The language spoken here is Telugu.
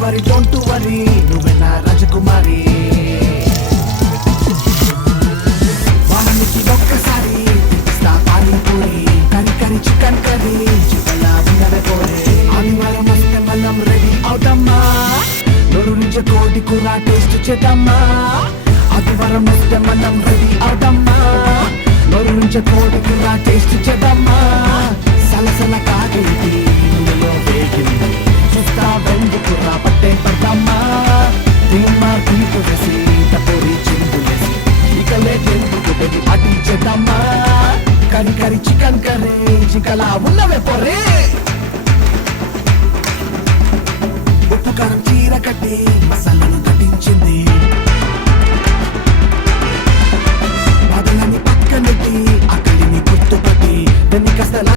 వరి డోంట్ వరి నువ్వే నా రాజకుమారి వారానికి ఒక్కసారి తిప్పిస్తా పానీపూరి కరి కరి చికెన్ కర్రీ చికెన్ ఉన్నదే పోరే ఆదివారం వస్తే మనం రెడీ అవుతామా నోరు నుంచి కోడి కూర టేస్ట్ చేద్దామా ఆదివారం వస్తే మనం రెడీ అవుతామా నోరు నుంచి కోడి కూర టేస్ట్ చేద్దామా సలసల కాగేది నూనెలో వేగింది చూస్తా వెండి కూర పట్టే పడతామా ధీమా తీపు వేసి తపోరి చిందులేసి ఇక లేకెందుకు పెట్టి పాటించేద్దామా కరి కరి చికెన్ కర్రీ చికలా ఉన్నవే పొర్రే ఉప్పు కారం చీర కట్టి మసాలాను కట్టించింది బాధలని పక్కనెట్టి అక్కడిని గుర్తుపట్టి దాన్ని కాస్త